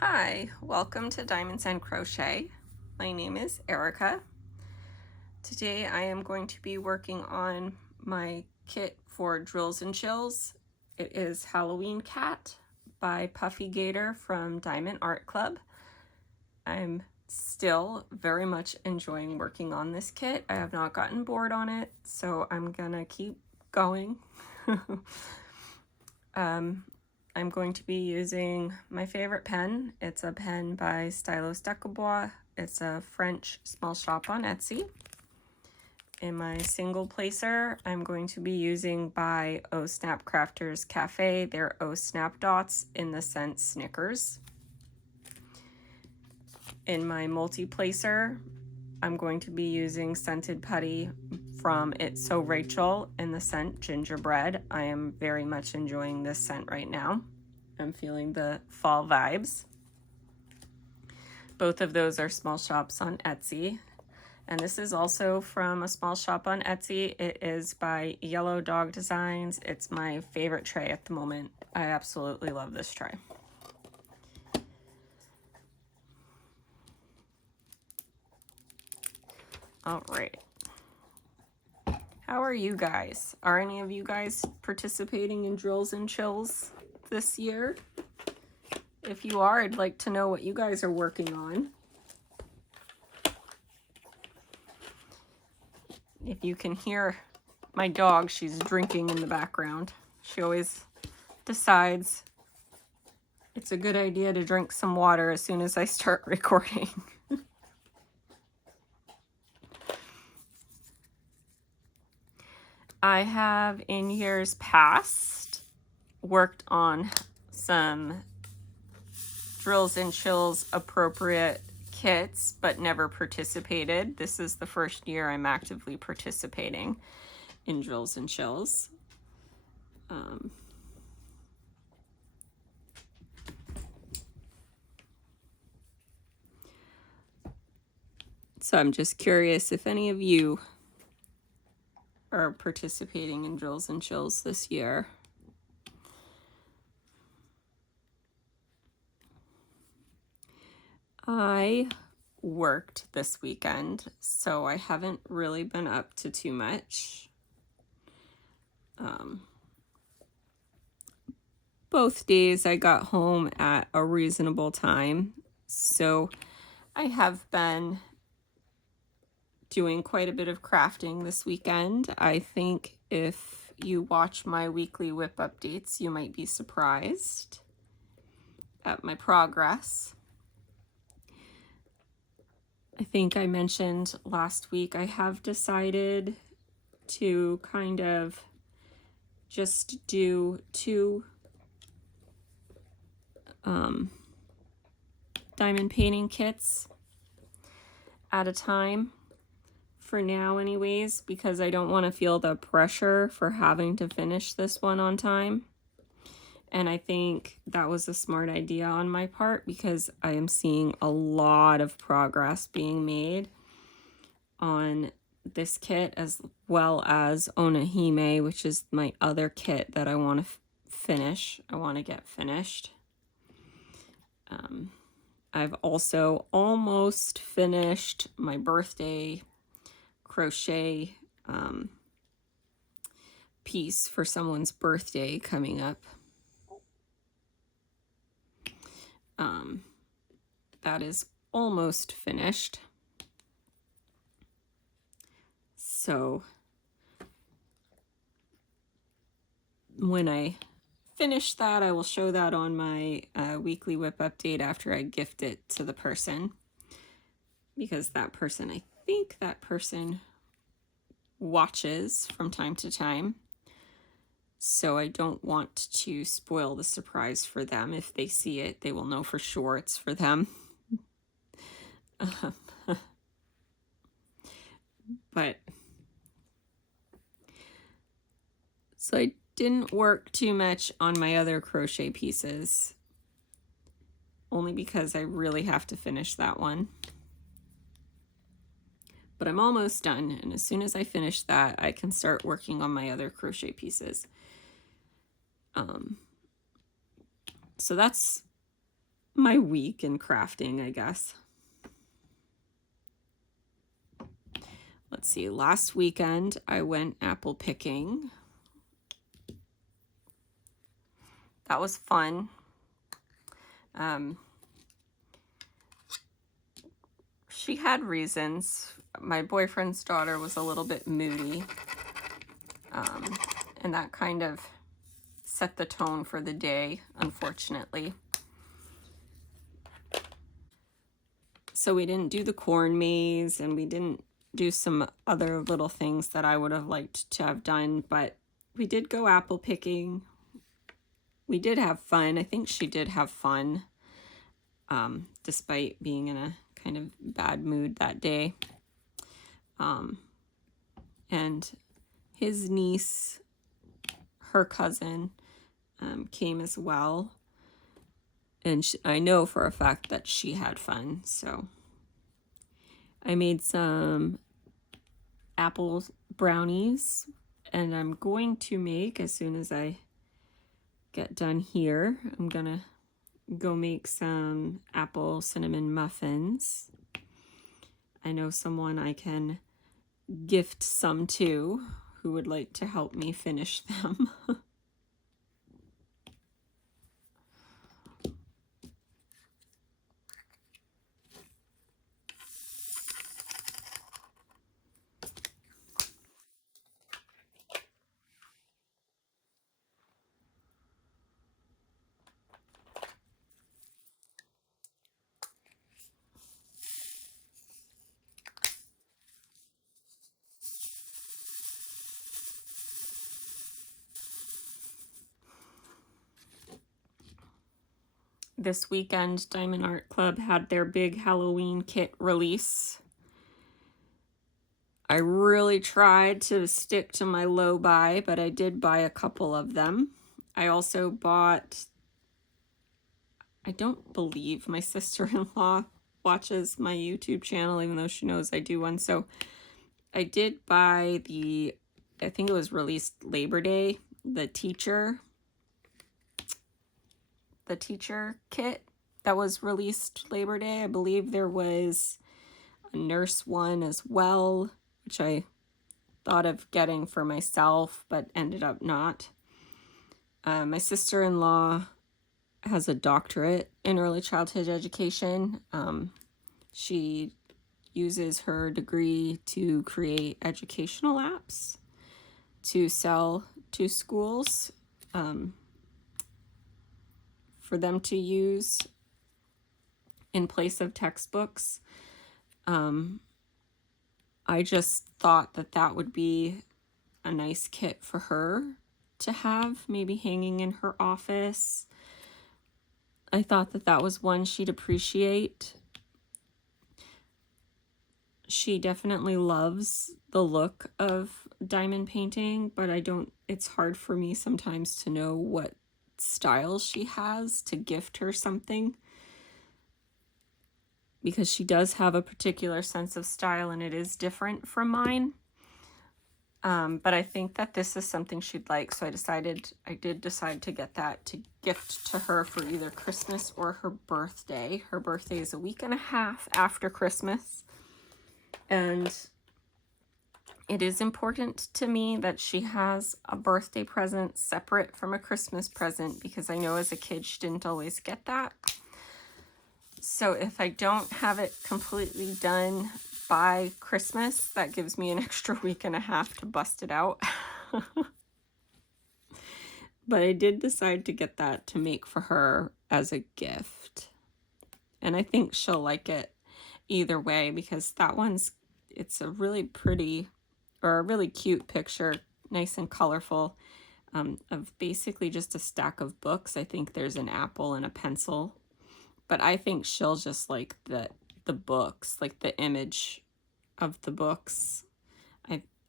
Hi, welcome to Diamonds and Crochet. My name is Erica. Today I am going to be working on my kit for Drills and Chills. It is Halloween Cat by Puffy Gator from Diamond Art Club. I'm still very much enjoying working on this kit. I have not gotten bored on it, so I'm gonna keep going. I'm going to be using my favorite pen. It's a pen by Stylos Decobois. It's a French small shop on Etsy. In my single placer, I'm going to be using by O Snap Crafters Cafe. They're O Snap Dots in the scent Snickers. In my multi-placer, I'm going to be using Scented Putty from It's So Rachel in the scent Gingerbread. I am very much enjoying this scent right now. I'm feeling the fall vibes. Both of those are small shops on Etsy. And this is also from a small shop on Etsy. It is by Yellow Dog Designs. It's my favorite tray at the moment. I absolutely love this tray. All right. How are you guys? Are any of you guys participating in Drills and Chills this year? If you are, I'd like to know what you guys are working on. If you can hear my dog, she's drinking in the background. She always decides it's a good idea to drink some water as soon as I start recording. I have in years past worked on some Drills and Chills appropriate kits, but never participated. This is the first year I'm actively participating in Drills and Chills. So I'm just curious if any of you are participating in Drills and Chills this year. I worked this weekend, so I haven't really been up to too much. Both days I got home at a reasonable time, so I have been doing quite a bit of crafting this weekend. I think if you watch my weekly WIP updates, you might be surprised at my progress. I think I mentioned last week I have decided to kind of just do two diamond painting kits at a time for now anyways, because I don't want to feel the pressure for having to finish this one on time. And I think that was a smart idea on my part because I am seeing a lot of progress being made on this kit as well as Onahime, which is my other kit that I want to finish. I want to get finished. I've also almost finished my birthday crochet piece for someone's birthday coming up. That is almost finished. So when I finish that, I will show that on my weekly WIP update after I gift it to the person, because that person, I think that person watches from time to time, so I don't want to spoil the surprise for them. If they see it, they will know for sure it's for them. But so I didn't work too much on my other crochet pieces, only because I really have to finish that one. But I'm almost done, and as soon as I finish that, I can start working on my other crochet pieces. So that's my week in crafting, I guess. Let's see, last weekend I went apple picking. That was fun. She had reasons. My boyfriend's daughter was a little bit moody, and that kind of set the tone for the day, unfortunately. So we didn't do the corn maze, and we didn't do some other little things that I would have liked to have done, but we did go apple picking. We did have fun. I think she did have fun, despite being in a kind of bad mood that day. And his niece, her cousin, came as well. And I know for a fact that she had fun. So I made some apple brownies, and I'm going to make, as soon as I get done here, I'm gonna go make some apple cinnamon muffins. I know someone I can gift some to who would like to help me finish them. This weekend, Diamond Art Club had their big Halloween kit release. I really tried to stick to my low buy, but I did buy a couple of them. I also bought, I don't believe my sister-in-law watches my YouTube channel, even though she knows I do one. So I did buy the, I think it was released Labor Day, the teacher kit that was released Labor Day. I believe there was a nurse one as well, which I thought of getting for myself, but ended up not. My sister-in-law has a doctorate in early childhood education. She uses her degree to create educational apps to sell to schools, for them to use in place of textbooks. I just thought that that would be a nice kit for her to have, maybe hanging in her office. I thought that that was one she'd appreciate. She definitely loves the look of diamond painting, but it's hard for me sometimes to know what style she has to gift her something, because she does have a particular sense of style and it is different from mine. But I think that this is something she'd like, so I did decide to get that to gift to her for either Christmas or her birthday. Her birthday is a week and a half after Christmas, and it is important to me that she has a birthday present separate from a Christmas present, because I know as a kid she didn't always get that. So if I don't have it completely done by Christmas, that gives me an extra week and a half to bust it out. But I did decide to get that to make for her as a gift. And I think she'll like it either way, because that it's a really pretty, or a really cute picture, nice and colorful, of basically just a stack of books. I think there's an apple and a pencil. But I think she'll just like the books, like the image of the books.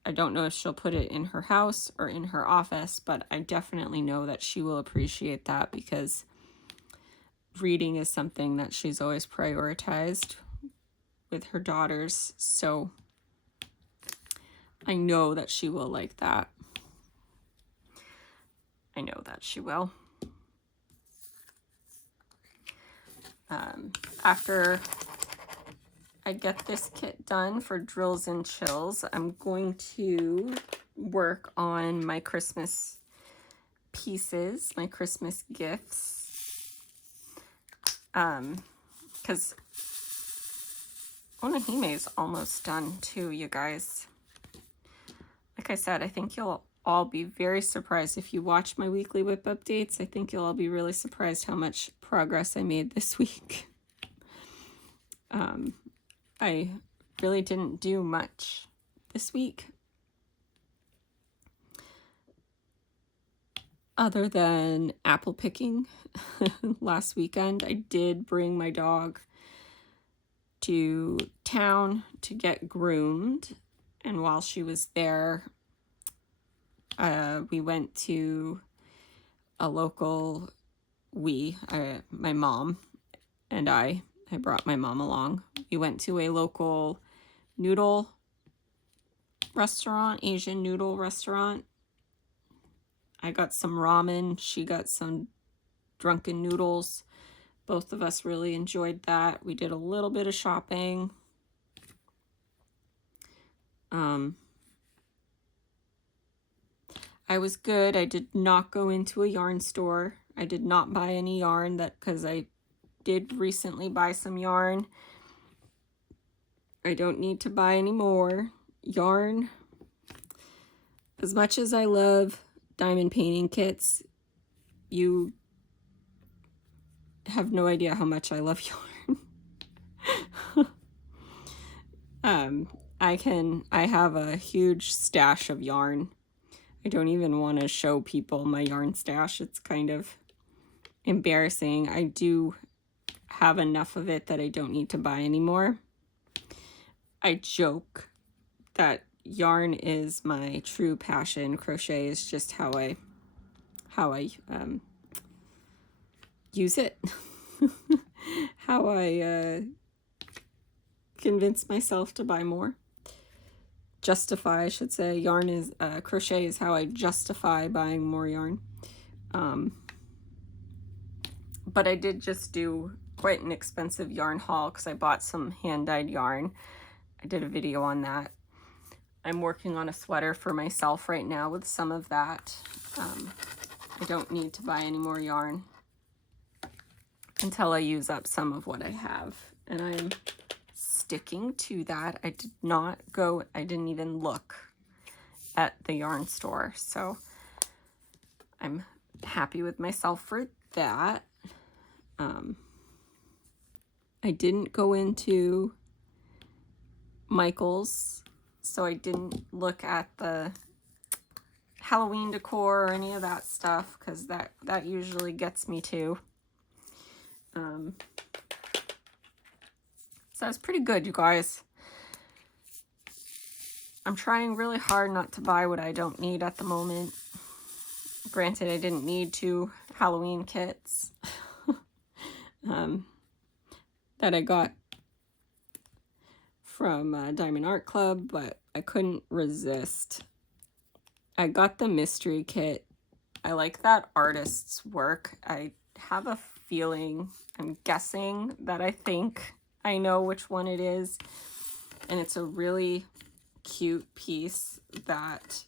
I don't know if she'll put it in her house or in her office, but I definitely know that she will appreciate that, because reading is something that she's always prioritized with her daughters. So I know that she will like that. I know that she will. After I get this kit done for Drills and Chills, I'm going to work on my Christmas pieces, my Christmas gifts. Because Onahime is almost done too, you guys. Like I said, I think you'll all be very surprised if you watch my weekly WIP updates. I think you'll all be really surprised how much progress I made this week. I really didn't do much this week other than apple picking. Last weekend I did bring my dog to town to get groomed, and while she was there, we went to a local, my mom and I brought my mom along. We went to a local noodle restaurant, Asian noodle restaurant. I got some ramen. She got some drunken noodles. Both of us really enjoyed that. We did a little bit of shopping. I was good. I did not go into a yarn store. I did not buy any yarn, because I did recently buy some yarn. I don't need to buy any more yarn. As much as I love diamond painting kits, you have no idea how much I love yarn. I have a huge stash of yarn. I don't even want to show people my yarn stash. It's kind of embarrassing. I do have enough of it that I don't need to buy anymore. I joke that yarn is my true passion. Crochet is just how I use it. How I convince myself to buy more. Justify, I should say. Crochet is how I justify buying more yarn. But I did just do quite an expensive yarn haul because I bought some hand-dyed yarn. I did a video on that. I'm working on a sweater for myself right now with some of that. I don't need to buy any more yarn until I use up some of what I have. And I'm sticking to that. I didn't even look at the yarn store. So I'm happy with myself for that. I didn't go into Michael's, so I didn't look at the Halloween decor or any of that stuff, because that usually gets me too. So that's pretty good, you guys. I'm trying really hard not to buy what I don't need at the moment. Granted, I didn't need 2 Halloween kits that I got from Diamond Art Club, but I couldn't resist. I got the mystery kit. I like that artist's work. I have a feeling, I'm guessing that I think I know which one it is. And it's a really cute piece that,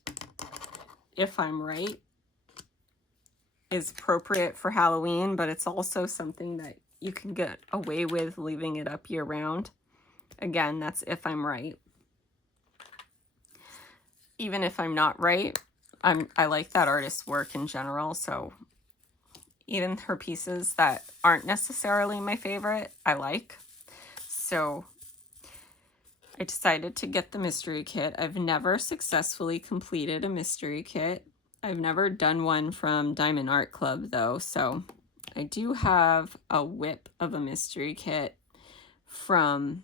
if I'm right, is appropriate for Halloween, but it's also something that you can get away with leaving it up year round. Again, that's if I'm right. Even if I'm not right, I like that artist's work in general, so even her pieces that aren't necessarily my favorite, I like. So I decided to get the mystery kit. I've never successfully completed a mystery kit. I've never done one from Diamond Art Club though, so I do have a WIP of a mystery kit from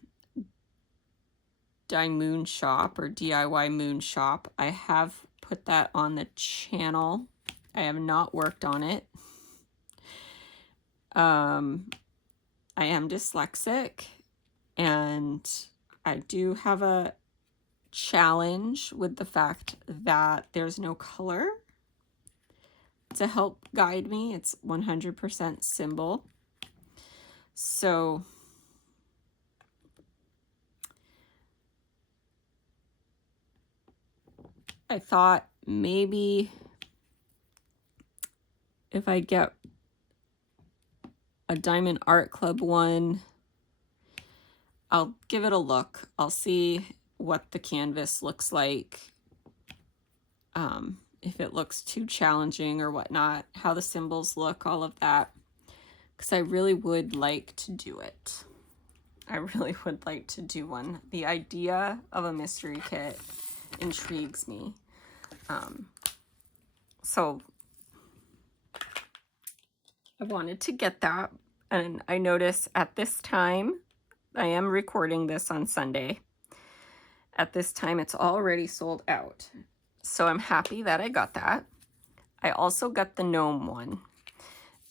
Moon Shop or DIY Moon Shop. I have put that on the channel. I have not worked on it. I am dyslexic, and I do have a challenge with the fact that there's no color to help guide me. It's 100% symbol. So I thought maybe if I get a Diamond Art Club one, I'll give it a look. I'll see what the canvas looks like, if it looks too challenging or whatnot, how the symbols look, all of that, because I really would like to do it. I really would like to do one. The idea of a mystery kit intrigues me. So I wanted to get that, and I notice at this time, I am recording this on Sunday. At this time, it's already sold out. So I'm happy that I got that. I also got the gnome one.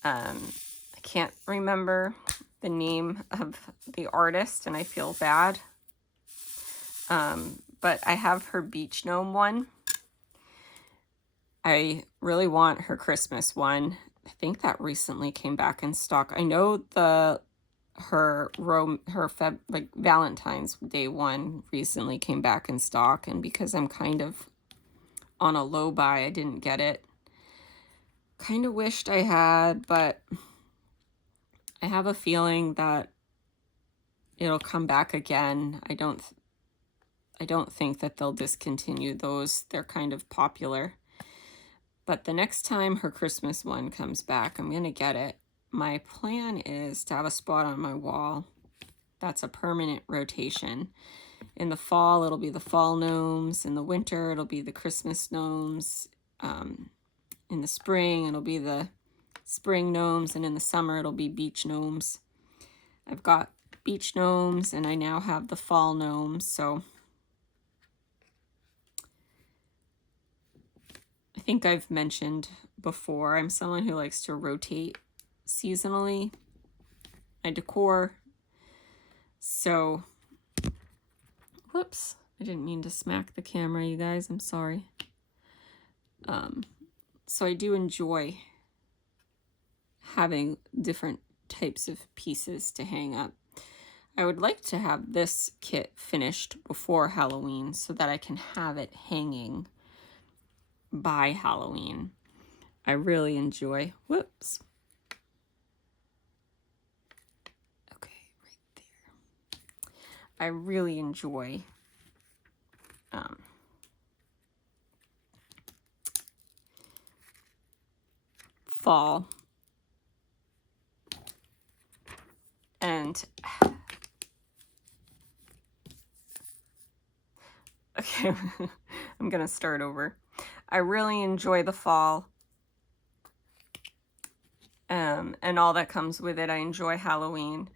I can't remember the name of the artist, and I feel bad. But I have her beach gnome one. I really want her Christmas one. I think that recently came back in stock. I know her Valentine's Day one recently came back in stock, and because I'm kind of on a low buy, I didn't get it. Kind of wished I had, but I have a feeling that it'll come back again. I don't think that they'll discontinue those. They're kind of popular. But the next time her Christmas one comes back, I'm going to get it. My plan is to have a spot on my wall. That's a permanent rotation. In the fall, it'll be the fall gnomes. In the winter, it'll be the Christmas gnomes. In the spring, it'll be the spring gnomes. And in the summer, it'll be beach gnomes. I've got beach gnomes, and I now have the fall gnomes. So I think I've mentioned before, I'm someone who likes to rotate seasonally my decor. So, whoops, I didn't mean to smack the camera, you guys, I'm sorry. So I do enjoy having different types of pieces to hang up. I would like to have this kit finished before Halloween so that I can have it hanging by Halloween. I really enjoy, whoops. Okay, right there. I really enjoy fall. And okay, I'm gonna start over. I really enjoy the fall and all that comes with it. I enjoy Halloween.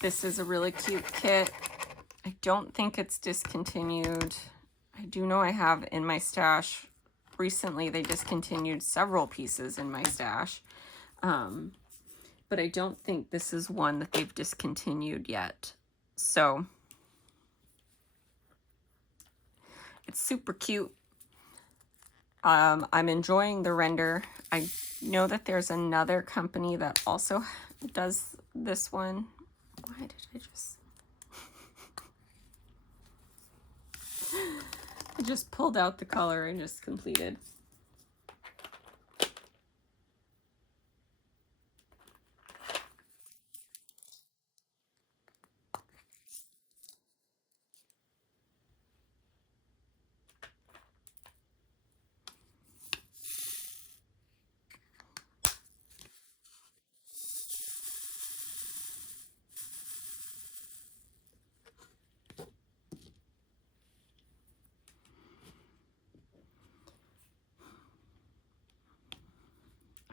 This is a really cute kit. I don't think it's discontinued. I do know I have in my stash. Recently, they discontinued several pieces in my stash. But I don't think this is one that they've discontinued yet. So it's super cute. I'm enjoying the render. I know that there's another company that also does this one. Why did I just... I just pulled out the color I just completed.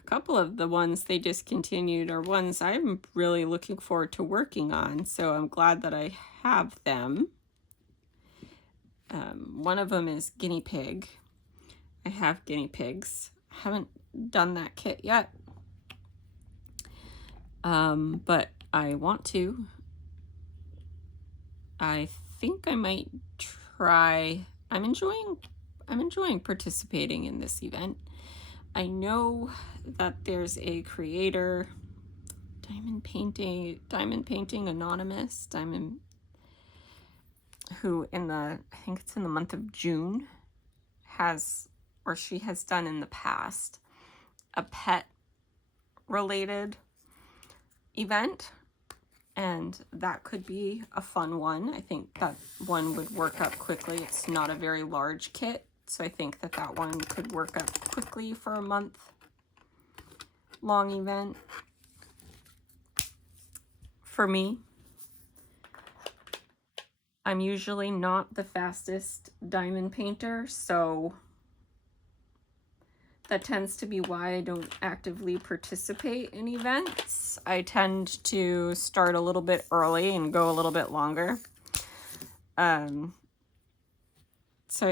Couple of the ones they discontinued are ones I'm really looking forward to working on, so I'm glad that I have them. One of them is guinea pig. I have guinea pigs. I haven't done that kit yet, but I want to. I think I might try. I'm enjoying participating in this event. I know that there's a creator, Diamond Painting Anonymous, who I think it's in the month of June, she has done in the past a pet related event, and that could be a fun one. I think that one would work up quickly. It's not a very large kit, so I think that one could work up quickly for a month-long event. For me, I'm usually not the fastest diamond painter, so that tends to be why I don't actively participate in events. I tend to start a little bit early and go a little bit longer. So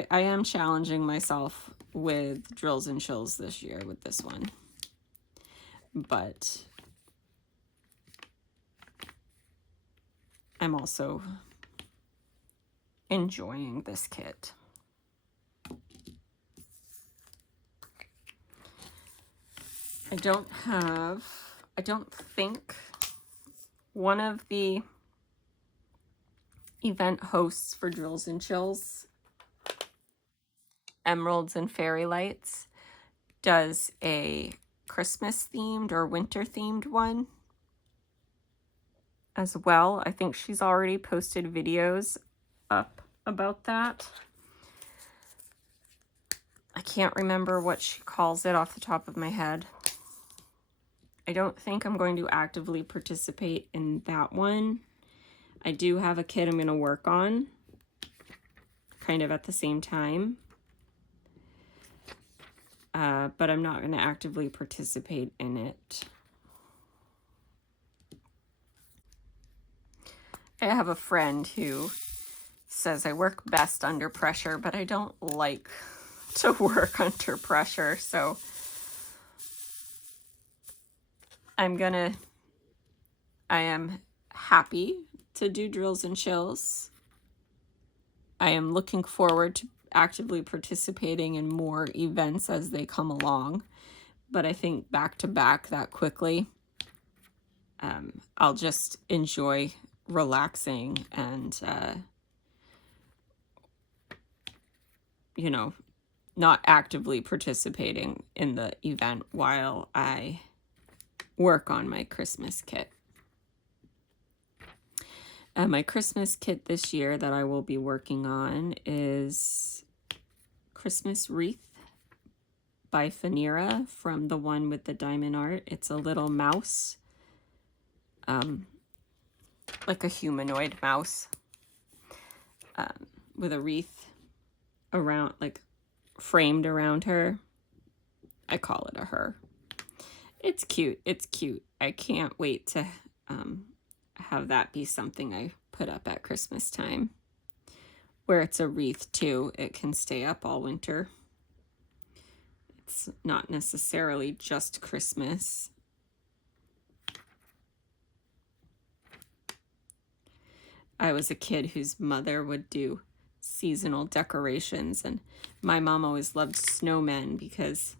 I am challenging myself with drills and chills this year with this one. But I'm also enjoying this kit. I don't think one of the event hosts for Drills and Chills, Emeralds and Fairy Lights, does a Christmas themed or winter themed one as well. I think she's already posted videos up about that. I can't remember what she calls it off the top of my head. I don't think I'm going to actively participate in that one. I do have a kit I'm going to work on kind of at the same time. But I'm not going to actively participate in it. I have a friend who says I work best under pressure, but I don't like to work under pressure, so I am happy to do Drills and Chills. I am looking forward to actively participating in more events as they come along, but I think back to back that quickly, I'll just enjoy relaxing and, you know, not actively participating in the event while I work on my Christmas kit. My Christmas kit this year that I will be working on is Christmas Wreath by Fanira, from the one with the diamond art. It's a little mouse, like a humanoid mouse, with a wreath around, like framed around her. I call it a her. It's cute. It's cute. I can't wait to have that be something I put up at Christmas time. Where it's a wreath too, it can stay up all winter. It's not necessarily just Christmas. I was a kid whose mother would do seasonal decorations, and my mom always loved snowmen because,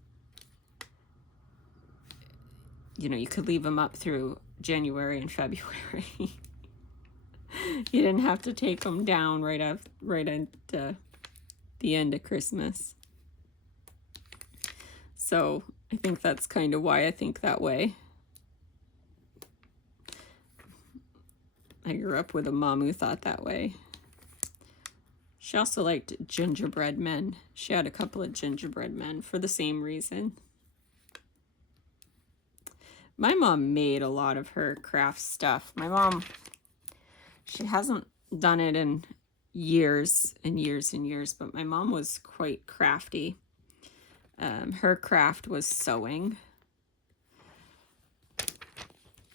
you know, you could leave them up through January and February. You didn't have to take them down right at the end of Christmas. So I think that's kind of why I think that way. I grew up with a mom who thought that way. She also liked gingerbread men. She had a couple of gingerbread men for the same reason. My mom made a lot of her craft stuff. My mom, she hasn't done it in years and years and years, but my mom was quite crafty. Her craft was sewing.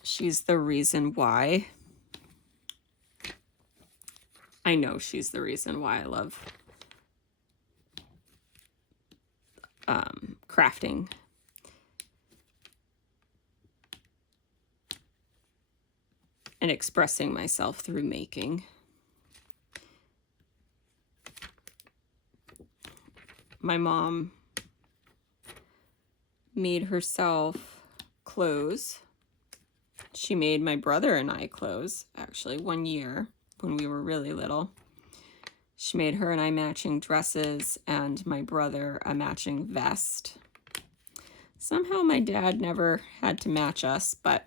She's the reason why. I know she's the reason why I love crafting. And expressing myself through making. My mom made herself clothes She made my brother and I clothes, actually, one year when we were really little. She made her and I matching dresses and my brother a matching vest. Somehow my dad never had to match us, but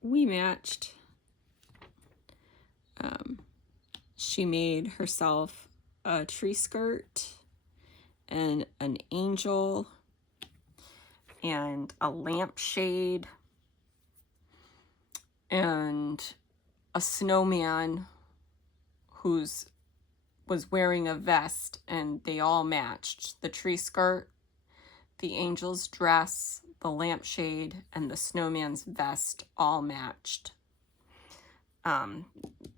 we matched. She made herself a tree skirt and an angel and a lampshade and a snowman was wearing a vest, and they all matched. The tree skirt, the angel's dress, the lampshade, and the snowman's vest all matched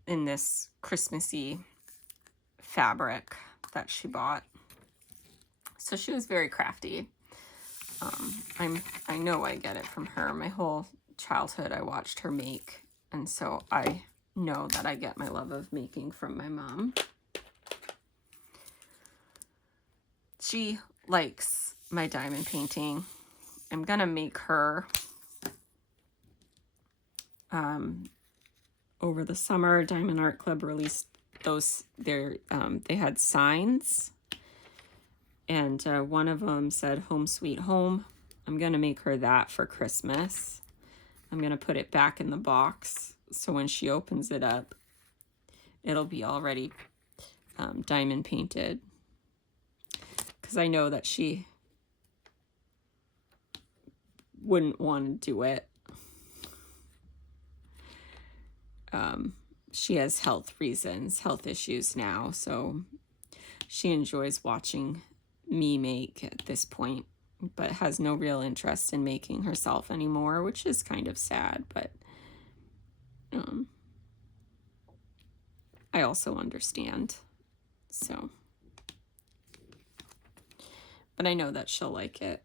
in this Christmassy fabric that she bought. So she was very crafty. I know I get it from her. My whole childhood I watched her make, and so I know that I get my love of making from my mom. She likes my diamond painting. I'm gonna make her over the summer. Diamond Art Club released those. They had signs, and one of them said "Home Sweet Home." I'm gonna make her that for Christmas. I'm gonna put it back in the box, so when she opens it up, it'll be already diamond painted. Because I know that she wouldn't want to do it. She has health issues now, so she enjoys watching me make at this point, but has no real interest in making herself anymore, which is kind of sad, but I also understand. So, but I know that she'll like it.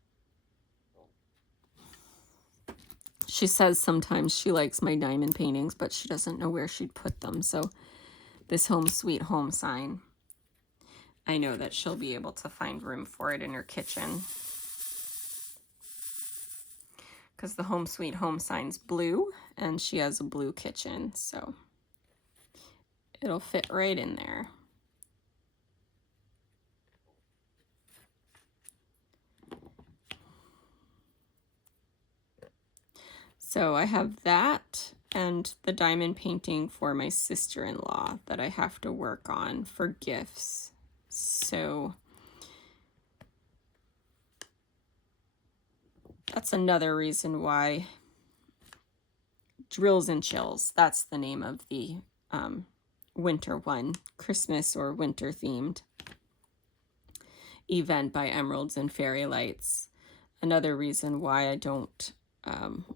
She says sometimes she likes my diamond paintings, but she doesn't know where she'd put them. So this Home Sweet Home sign, I know that she'll be able to find room for it in her kitchen. Because the Home Sweet Home sign's blue, and she has a blue kitchen, so it'll fit right in there. So I have that and the diamond painting for my sister-in-law that I have to work on for gifts. So that's another reason why Drills and Chills, that's the name of the winter one, Christmas or winter themed event by Emeralds and Fairy Lights. Another reason why I don't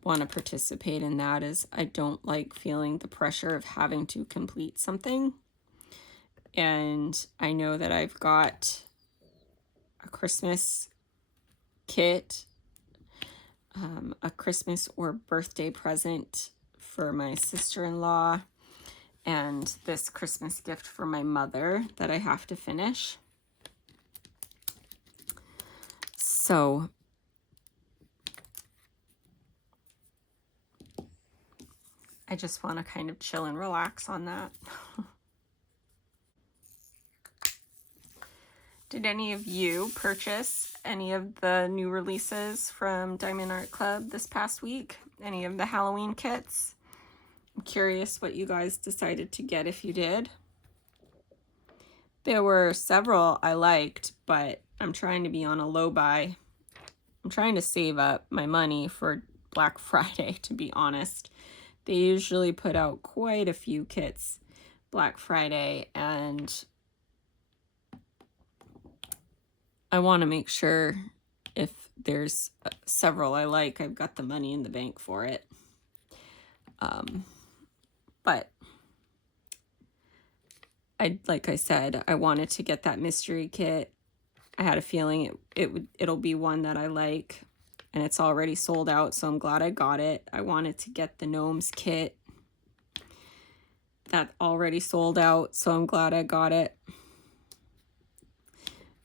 want to participate in that is I don't like feeling the pressure of having to complete something. And I know that I've got a Christmas kit, a Christmas or birthday present for my sister-in-law, and this Christmas gift for my mother that I have to finish. So I just want to kind of chill and relax on that. Did any of you purchase any of the new releases from Diamond Art Club this past week? Any of the Halloween kits? I'm curious what you guys decided to get if you did. There were several I liked, but I'm trying to be on a low buy. I'm trying to save up my money for Black Friday, to be honest. They usually put out quite a few kits Black Friday, and I want to make sure if there's several I like, I've got the money in the bank for it. But like I said, I wanted to get that mystery kit. I had a feeling it'll be one that I like, and it's already sold out, so I'm glad I got it. I wanted to get the Gnomes kit. That already sold out, so I'm glad I got it.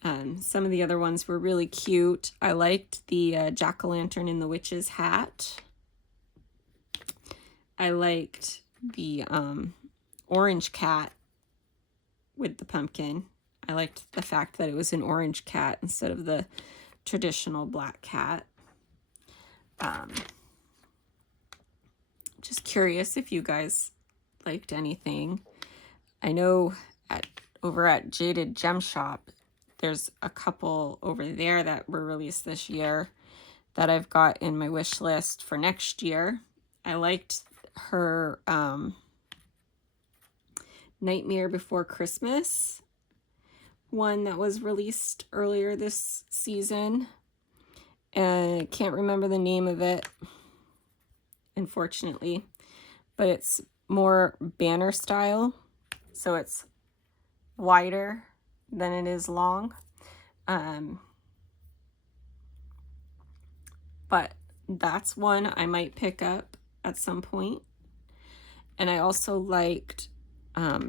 Some of the other ones were really cute. I liked the jack-o'-lantern in the witch's hat. I liked the orange cat with the pumpkin. I liked the fact that it was an orange cat instead of the traditional black cat. Just curious if you guys liked anything. I know over at Jaded Gem Shop, there's a couple over there that were released this year that I've got in my wish list for next year. I liked her Nightmare Before Christmas one that was released earlier this season. And I can't remember the name of it, unfortunately, but it's more banner style, so it's wider than it is long. But that's one I might pick up at some point. And I also liked, I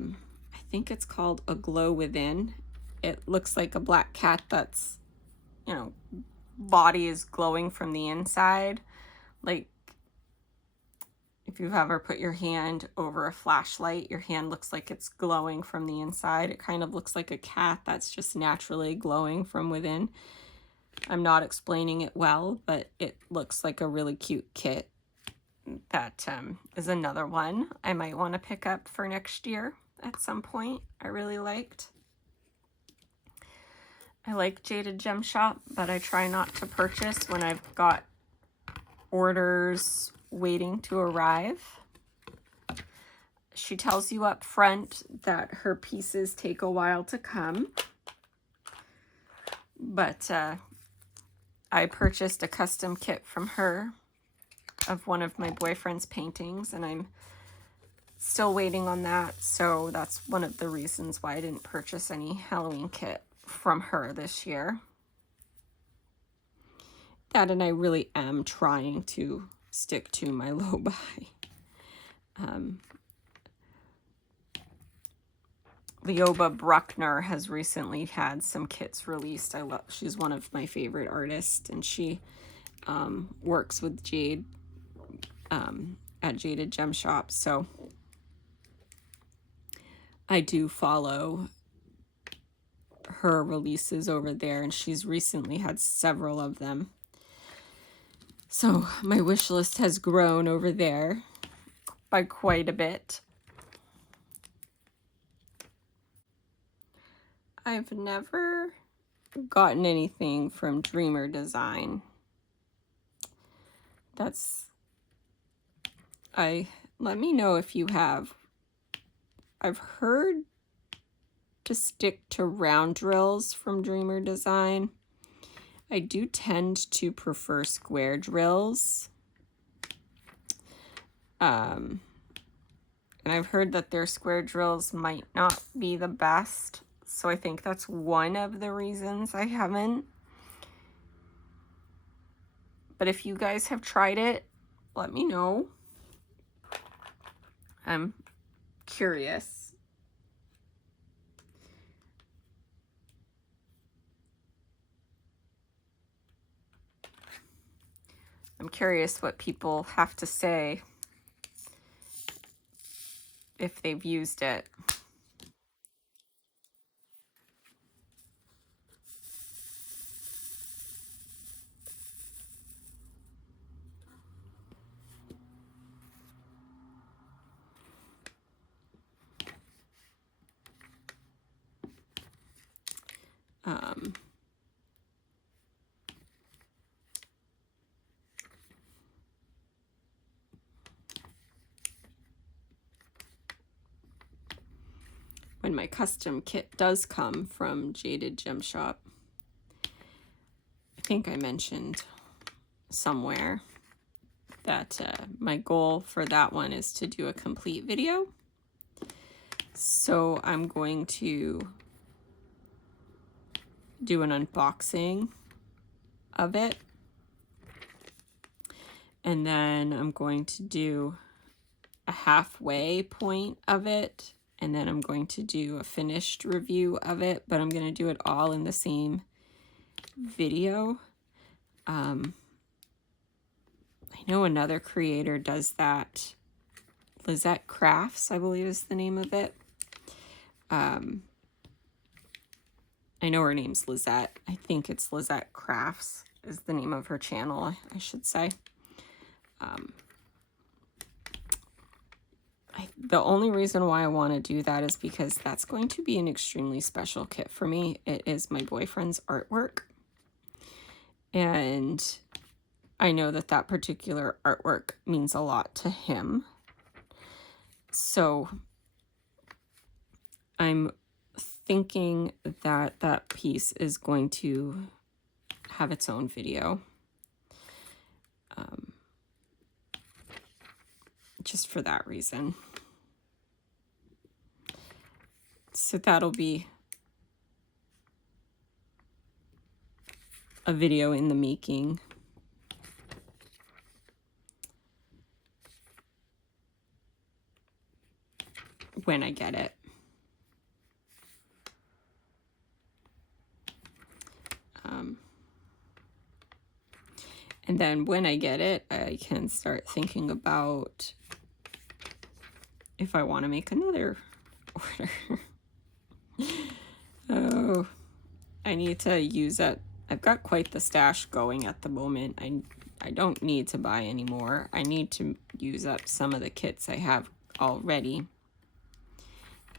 think it's called A Glow Within. It looks like a black cat that's, you know, body is glowing from the inside. Like if you've ever put your hand over a flashlight, your hand looks like it's glowing from the inside. It kind of looks like a cat that's just naturally glowing from within. I'm not explaining it well, but it looks like a really cute kit. That is another one I might want to pick up for next year at some point. I really liked. I like Jaded Gem Shop, but I try not to purchase when I've got orders waiting to arrive. She tells you up front that her pieces take a while to come, but I purchased a custom kit from her of one of my boyfriend's paintings, and I'm still waiting on that, so that's one of the reasons why I didn't purchase any Halloween kit from her this year. That, and I really am trying to stick to my low buy. Leoba Bruckner has recently had some kits released. She's one of my favorite artists, and she works with Jade at Jaded Gem Shop, so I do follow her releases over there, and she's recently had several of them. So my wish list has grown over there by quite a bit. I've never gotten anything from Dreamer Design. Let me know if you have. I've heard to stick to round drills from Dreamer Design. I do tend to prefer square drills. And I've heard that their square drills might not be the best. So I think that's one of the reasons I haven't. But if you guys have tried it, let me know. I'm curious. I'm curious what people have to say if they've used it. When my custom kit does come from Jaded Gem Shop, I think I mentioned somewhere that my goal for that one is to do a complete video. So I'm going to do an unboxing of it, and then I'm going to do a halfway point of it and then I'm going to do a finished review of it, but I'm going to do it all in the same video. I know another creator does that. Lizette Crafts, I believe is the name of it. I know her name's Lizette. I think it's Lizette Crafts is the name of her channel, I should say. The only reason why I want to do that is because that's going to be an extremely special kit for me. It is my boyfriend's artwork. And I know that that particular artwork means a lot to him. So I'm thinking that that piece is going to have its own video. Just for that reason. So that'll be a video in the making. When I get it. And then when I get it, I can start thinking about if I want to make another order. Oh, I need to use it. I've got quite the stash going at the moment. I don't need to buy any more. I need to use up some of the kits I have already.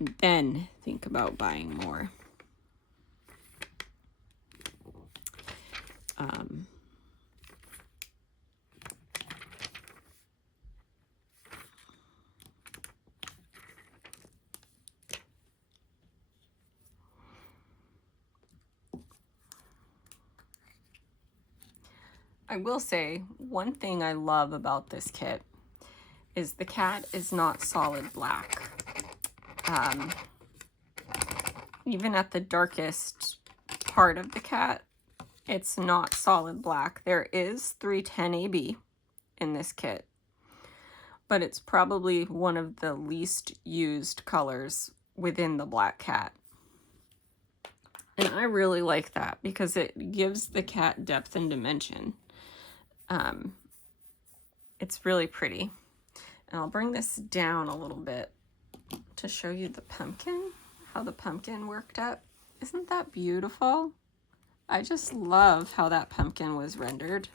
And then think about buying more. I will say one thing I love about this kit is the cat is not solid black. Even at the darkest part of the cat, it's not solid black. There is 310 AB in this kit, but it's probably one of the least used colors within the black cat. And I really like that because it gives the cat depth and dimension. It's really pretty. And I'll bring this down a little bit to show you the pumpkin, how the pumpkin worked up. Isn't that beautiful? I just love how that pumpkin was rendered.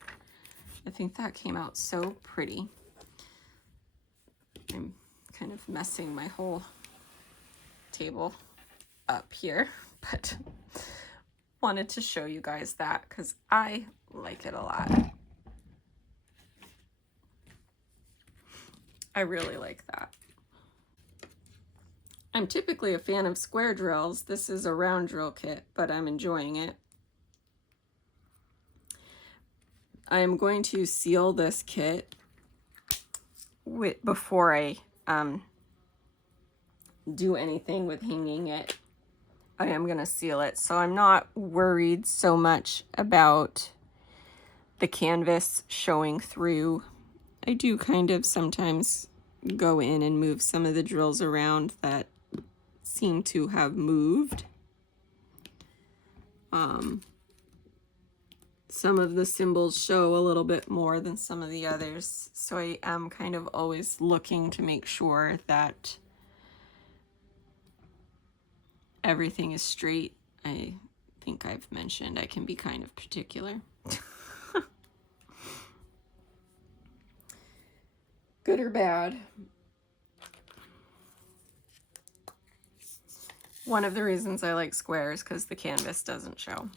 I think that came out so pretty. I'm kind of messing my whole table up here, but wanted to show you guys that because I like it a lot. I really like that. I'm typically a fan of square drills. This is a round drill kit, but I'm enjoying it. I am going to seal this kit before I do anything with hanging it. I am going to seal it, so I'm not worried so much about the canvas showing through. I do kind of sometimes go in and move some of the drills around that seem to have moved. Some of the symbols show a little bit more than some of the others, so I am kind of always looking to make sure that everything is straight. I think I've mentioned I can be kind of particular. Good or bad. One of the reasons I like squares because the canvas doesn't show.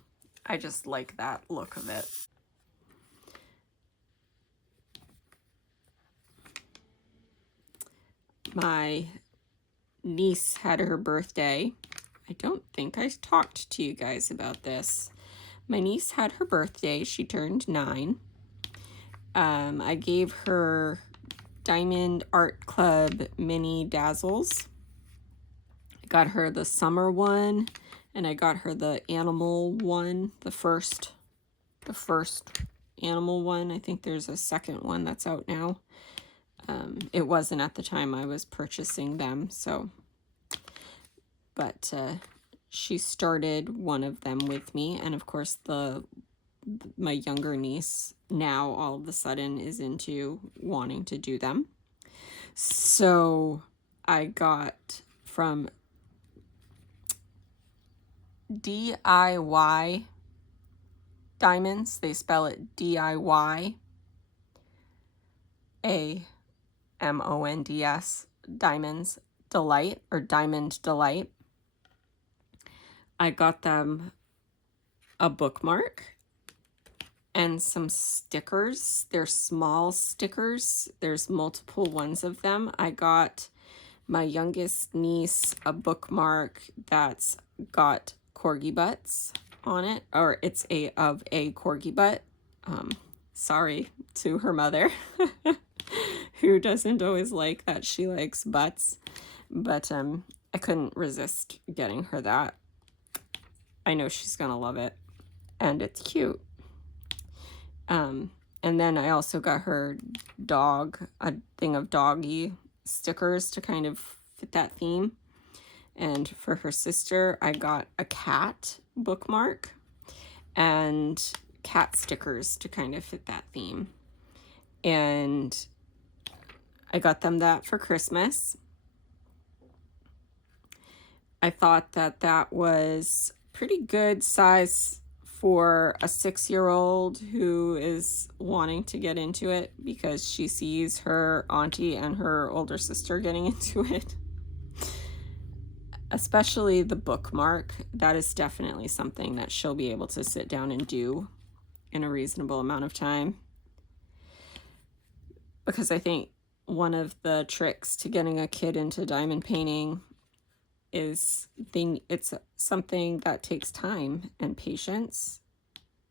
I just like that look of it. My niece had her birthday. I don't think I talked to you guys about this. My niece had her birthday. She turned 9. I gave her Diamond Art Club mini dazzles. I got her the summer one, and I got her the animal one, the first animal one. I think there's a second one that's out now. It wasn't at the time I was purchasing them, so but she started one of them with me, and of course my younger niece now all of a sudden is into wanting to do them. So I got from DIY Diamonds, they spell it DIY AMONDS, Diamonds Delight, or Diamond Delight. I got them a bookmark and some stickers. They're small stickers. There's multiple ones of them. I got my youngest niece a bookmark that's got corgi butts on it, or it's a corgi butt. Sorry to her mother, who doesn't always like that she likes butts, but I couldn't resist getting her that. I know she's gonna love it, and it's cute. And then I also got her a thing of doggy stickers to kind of fit that theme. And for her sister, I got a cat bookmark and cat stickers to kind of fit that theme. And I got them that for Christmas. I thought that was pretty good size for a 6-year-old who is wanting to get into it, because she sees her auntie and her older sister getting into it. Especially the bookmark, that is definitely something that she'll be able to sit down and do in a reasonable amount of time. Because I think one of the tricks to getting a kid into diamond painting is it's something that takes time and patience,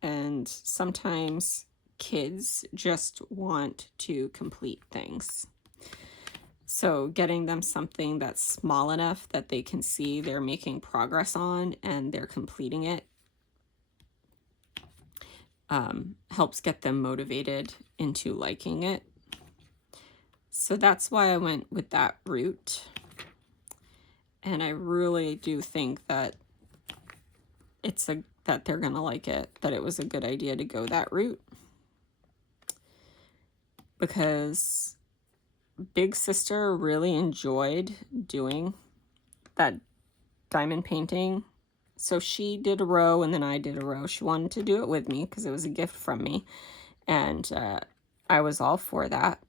and sometimes kids just want to complete things. So getting them something that's small enough that they can see they're making progress on and they're completing it helps get them motivated into liking it. So that's why I went with that route. And I really do think that that they're gonna like it, that it was a good idea to go that route. Because big sister really enjoyed doing that diamond painting. So she did a row and then I did a row. She wanted to do it with me because it was a gift from me. And I was all for that.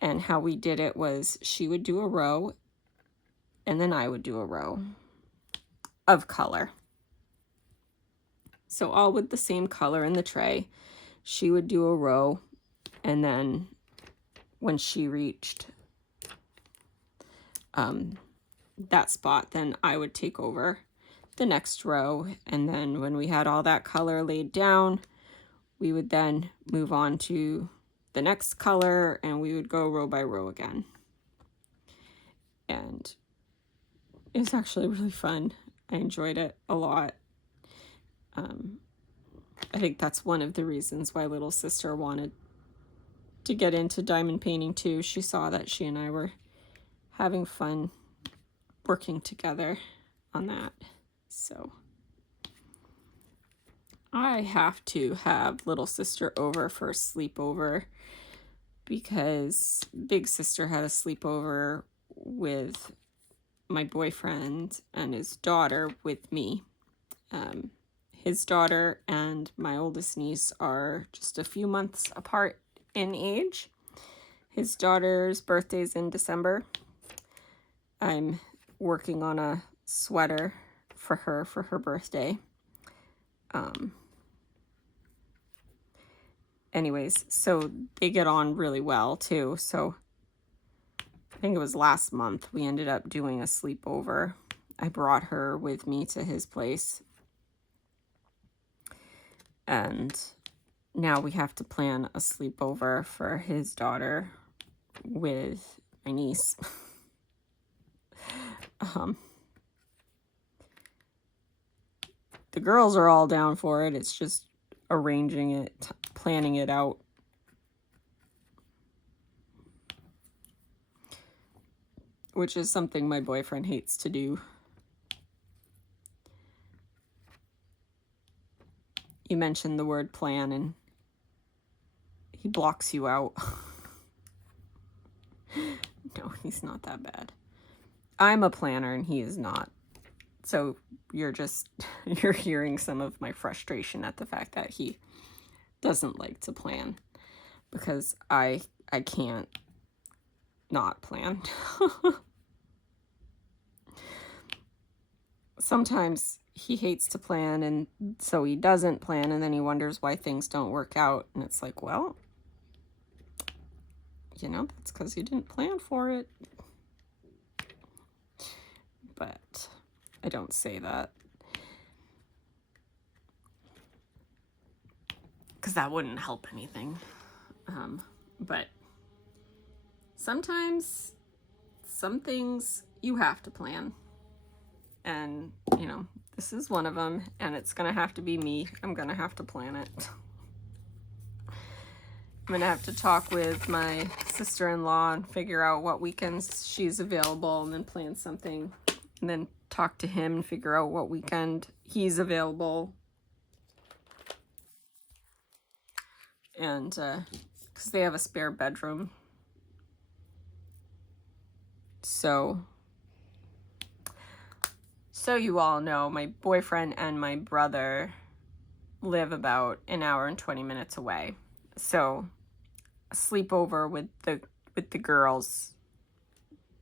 And how we did it was she would do a row and then I would do a row of color. So all with the same color in the tray. She would do a row, and then when she reached that spot, then I would take over the next row. And then when we had all that color laid down, we would then move on to the next color and we would go row by row again. And it was actually really fun. I enjoyed it a lot. I think that's one of the reasons why little sister wanted to get into diamond painting too. She saw that she and I were having fun working together on that. So I have to have little sister over for a sleepover, because big sister had a sleepover with my boyfriend and his daughter with me. His daughter and my oldest niece are just a few months apart in age. His daughter's birthday's in December. I'm working on a sweater for her birthday. Anyways, so they get on really well too. So I think it was last month we ended up doing a sleepover. I brought her with me to his place. And now we have to plan a sleepover for his daughter with my niece. The girls are all down for it. It's just arranging it, planning it out. which is something my boyfriend hates to do. You mentioned the word plan and he blocks you out. No, he's not that bad. I'm a planner and he is not. So you're hearing some of my frustration at the fact that he doesn't like to plan, because I can't not plan. Sometimes he hates to plan, and so he doesn't plan, and then he wonders why things don't work out. And it's like, well, you know, that's because you didn't plan for it. But I don't say that, because that wouldn't help anything. But sometimes some things you have to plan. And, you know, this is one of them, and it's going to have to be me. I'm going to have to plan it. I'm going to have to talk with my sister-in-law and figure out what weekends she's available, and then plan something, and then talk to him and figure out what weekend he's available. And, because they have a spare bedroom. So you all know, my boyfriend and my brother live about an hour and 20 minutes away. So a sleepover with the girls,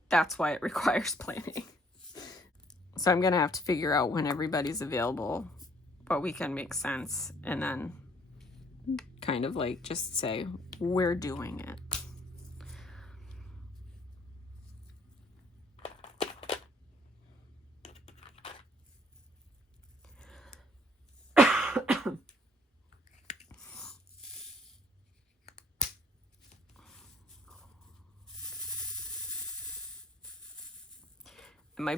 that's why it requires planning. So I'm gonna have to figure out when everybody's available, what weekend makes sense, and then kind of like just say, we're doing it. My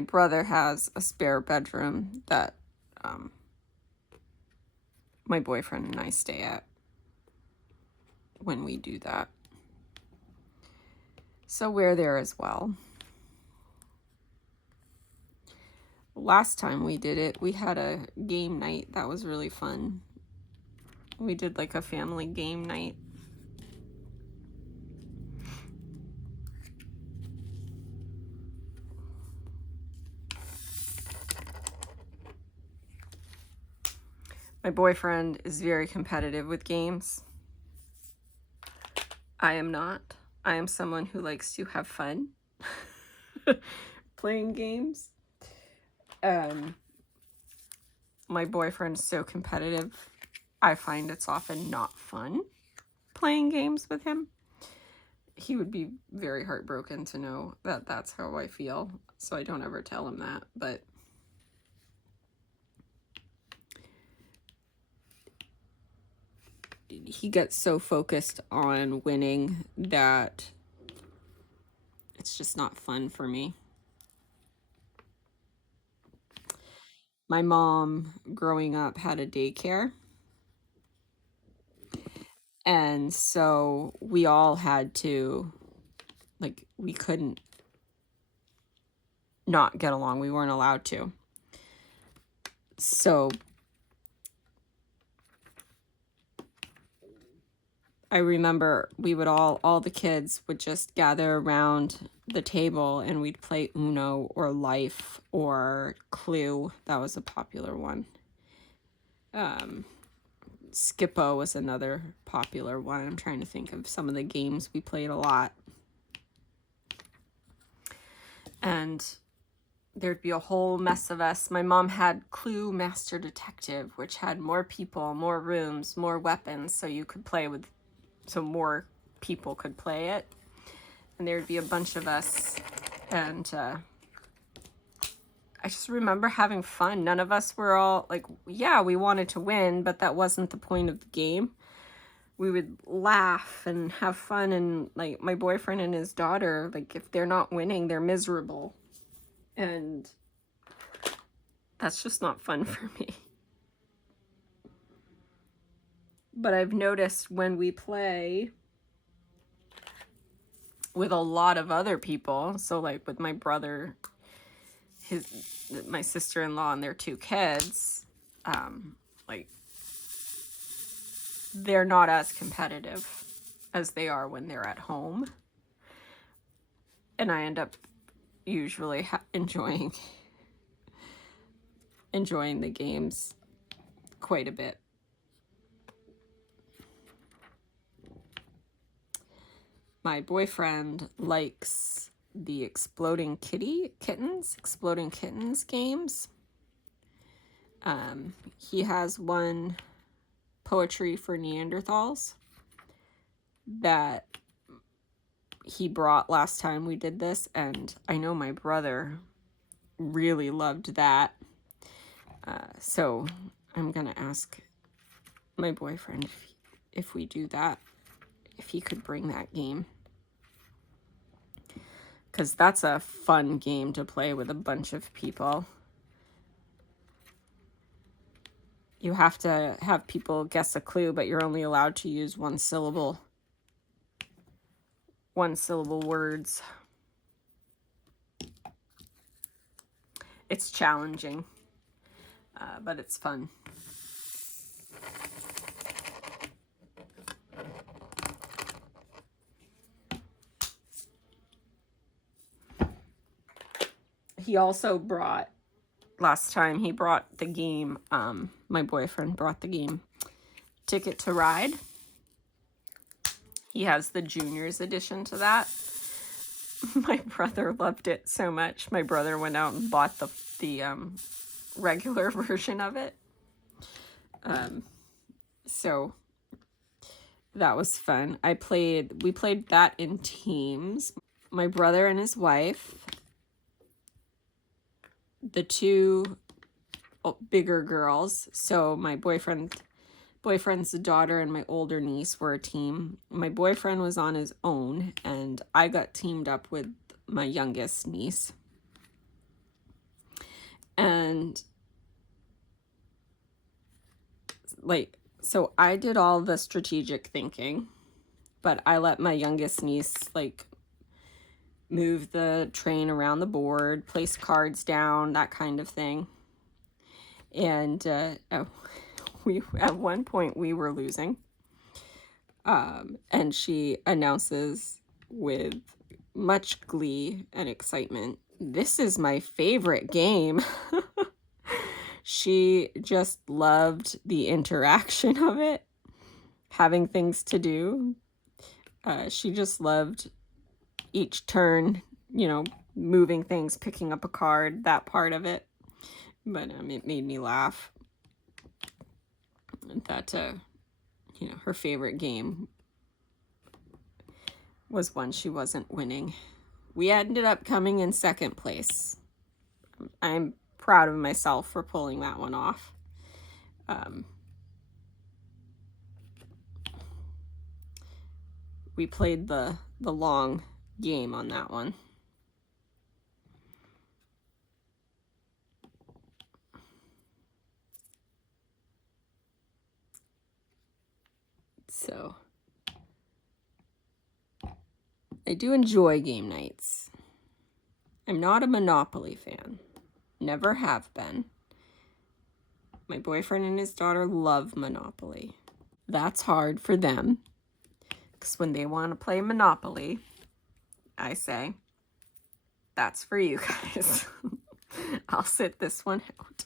brother has a spare bedroom that my boyfriend and I stay at when we do that. So we're there as well. Last time we did it, we had a game night. That was really fun. We did like a family game night. My boyfriend is very competitive with games. I am not. I am someone who likes to have fun playing games. My boyfriend is so competitive, I find it's often not fun playing games with him. He would be very heartbroken to know that that's how I feel, so I don't ever tell him that, but he gets so focused on winning that it's just not fun for me. My mom, growing up, had a daycare. And so we all had to, like, we couldn't not get along. We weren't allowed to. So I remember we would all the kids would just gather around the table and we'd play Uno or Life or Clue. That was a popular one. Skippo was another popular one. I'm trying to think of some of the games we played a lot. And there'd be a whole mess of us. My mom had Clue Master Detective, which had more people, more rooms, more weapons, so you could play with, so more people could play it. And there'd be a bunch of us, and I just remember having fun. None of us were all like, yeah, we wanted to win, but that wasn't the point of the game. We would laugh and have fun, and like my boyfriend and his daughter, like if they're not winning, they're miserable. And that's just not fun for me. But I've noticed when we play, with a lot of other people. So like with my brother, my sister-in-law and their 2 kids, like they're not as competitive as they are when they're at home. And I end up usually enjoying the games quite a bit. My boyfriend likes the Exploding Kittens games. He has one, Poetry for Neanderthals, that he brought last time we did this, and I know my brother really loved that. So I'm gonna ask my boyfriend if we do that, if he could bring that game, because that's a fun game to play with a bunch of people. You have to have people guess a clue, but you're only allowed to use one syllable words. It's challenging, but it's fun. He also brought, last time he brought the game, my boyfriend brought the game Ticket to Ride. He has the juniors edition to that. My brother loved it so much. My brother went out and bought the regular version of it. So that was fun. We played that in teams. My brother and his wife, the 2 bigger girls, so my boyfriend's daughter and my older niece were a team. My boyfriend was on his own, and I got teamed up with my youngest niece. And like, so I did all the strategic thinking, but I let my youngest niece like move the train around the board, place cards down, that kind of thing. And at one point we were losing, and she announces with much glee and excitement, "This is my favorite game." She just loved the interaction of it, having things to do. She just loved each turn, moving things, picking up a card, that part of it. But it made me laugh that her favorite game was one she wasn't winning. We ended up coming in 2nd place. I'm proud of myself for pulling that one off. We played the long game on that one. So I do enjoy game nights. I'm not a Monopoly fan. Never have been. My boyfriend and his daughter love Monopoly. That's hard for them, because when they want to play Monopoly, I say, that's for you guys. I'll sit this one out.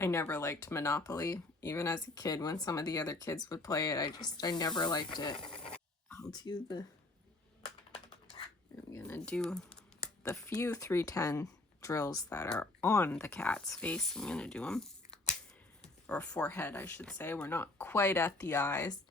I never liked Monopoly. Even as a kid, when some of the other kids would play it, I never liked it. I'm gonna do the few 310 drills that are on the cat's face. I'm gonna do them. Or forehead, I should say. We're not quite at the eyes.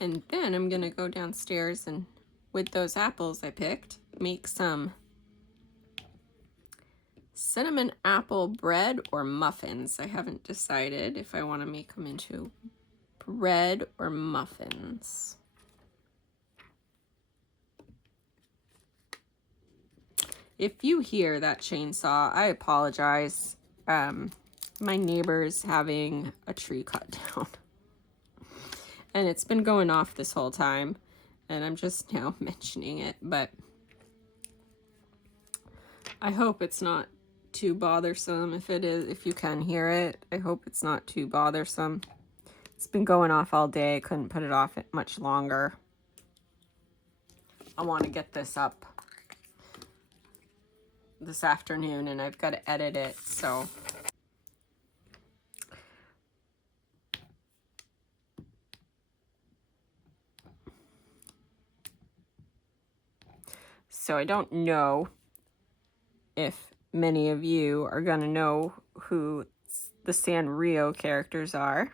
And then I'm gonna go downstairs and, with those apples I picked, make some cinnamon apple bread or muffins. I haven't decided if I want to make them into bread or muffins. If you hear that chainsaw, I apologize. My neighbor's having a tree cut down. And it's been going off this whole time. And I'm just now mentioning it. But I hope it's not too bothersome. If it is, if you can hear it, I hope it's not too bothersome. It's been going off all day. I couldn't put it off much longer. I want to get this up this afternoon and I've got to edit it, so. So I don't know if many of you are going to know who the Sanrio characters are.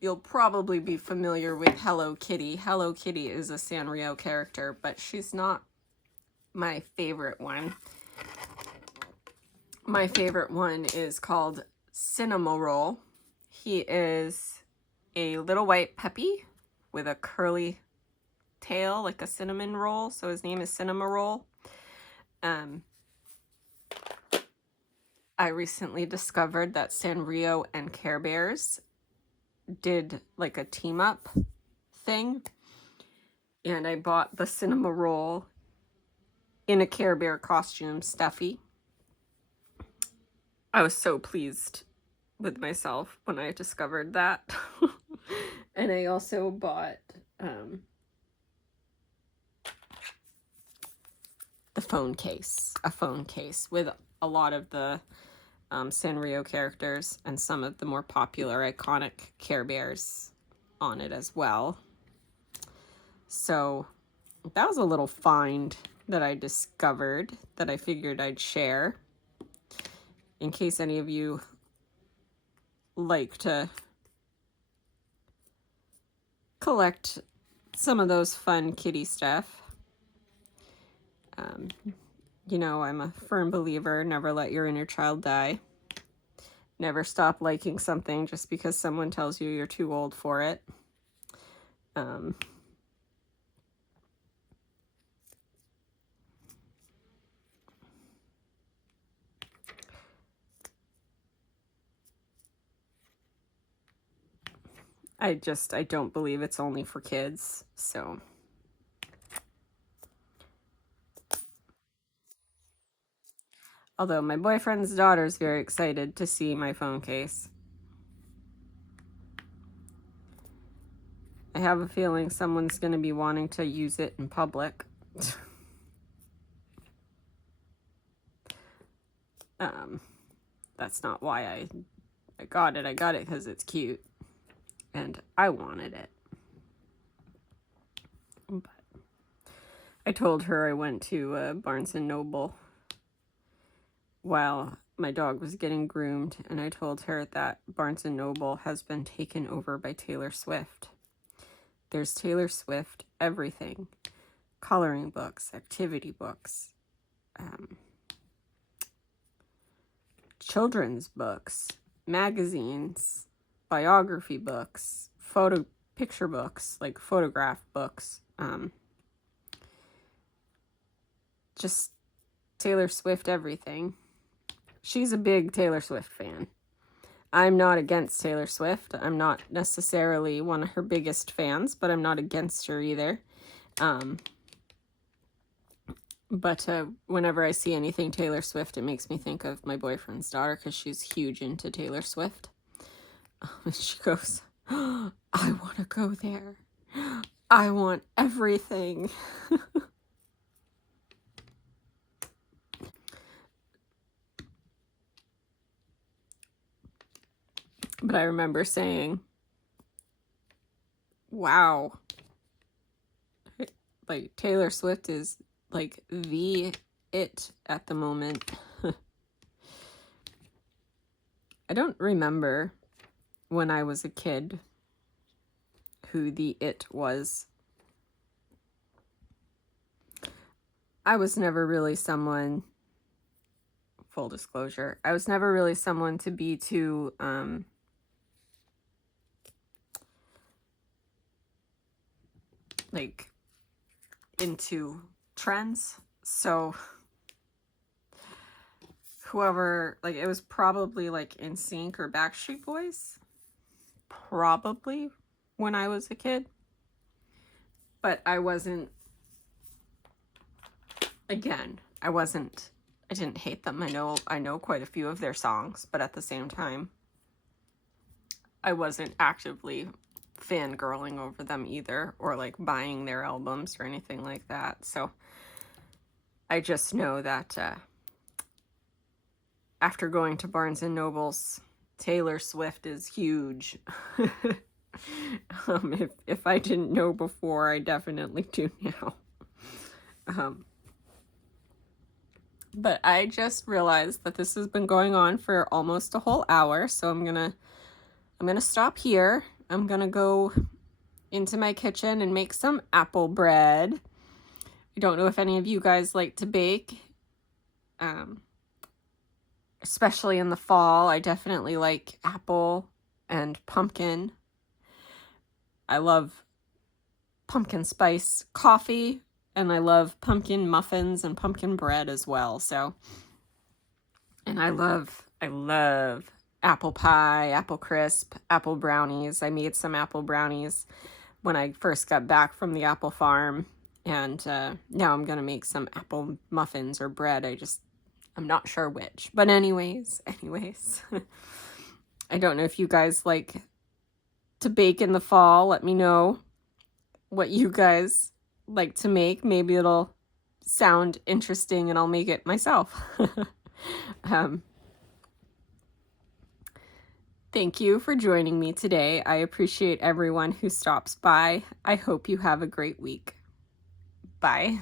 You'll probably be familiar with Hello Kitty. Hello Kitty is a Sanrio character, but she's not my favorite one. My favorite one is called Cinnamoroll. He is a little white puppy with a curly tail like a cinnamon roll, so his name is Cinnamoroll. I recently discovered that Sanrio and Care Bears did like a team up thing, and I bought the Cinnamoroll in a Care Bear costume, Stuffy. I was so pleased with myself when I discovered that. And I also bought the phone case, a phone case with a lot of the Sanrio characters and some of the more popular iconic Care Bears on it as well. So that was a little find that I discovered that I figured I'd share in case any of you like to collect some of those fun kitty stuff. You know, I'm a firm believer, never let your inner child die. Never stop liking something just because someone tells you you're too old for it. I don't believe it's only for kids, so. Although my boyfriend's daughter is very excited to see my phone case. I have a feeling someone's going to be wanting to use it in public. That's not why I got it. I got it because it's cute. And I wanted it. But I told her I went to Barnes & Noble while my dog was getting groomed, and I told her that Barnes & Noble has been taken over by Taylor Swift. There's Taylor Swift everything. Coloring books, activity books, children's books, magazines, biography books, picture books, like photograph books, just Taylor Swift everything. She's a big Taylor Swift fan. I'm not against Taylor Swift. I'm not necessarily one of her biggest fans, but I'm not against her either. But whenever I see anything Taylor Swift, it makes me think of my boyfriend's daughter because she's huge into Taylor Swift. And she goes, oh, I want to go there. I want everything. But I remember saying, wow, like Taylor Swift is like the it at the moment. I don't remember when I was a kid who the it was. I was never really someone, full disclosure, I was never really someone to be too like into trends. So whoever, like, it was probably like NSYNC or Backstreet Boys, probably, when I was a kid. But I wasn't, again, I didn't hate them. I know quite a few of their songs, but at the same time, I wasn't actively fangirling over them either, or like buying their albums or anything like that. So I just know that after going to Barnes and Noble's, Taylor Swift is huge. If I didn't know before, I definitely do now. But I just realized that this has been going on for almost a whole hour, so I'm gonna stop here. I'm gonna go into my kitchen and make some apple bread. I don't know if any of you guys like to bake, especially in the fall. I definitely like apple and pumpkin. I love pumpkin spice coffee, and I love pumpkin muffins and pumpkin bread as well. So, and I love apple pie, apple crisp, apple brownies. I made some apple brownies when I first got back from the apple farm, and now I'm gonna make some apple muffins or bread. I'm not sure which, but anyways, I don't know if you guys like to bake in the fall. Let me know what you guys like to make. Maybe it'll sound interesting and I'll make it myself. Thank you for joining me today. I appreciate everyone who stops by. I hope you have a great week. Bye.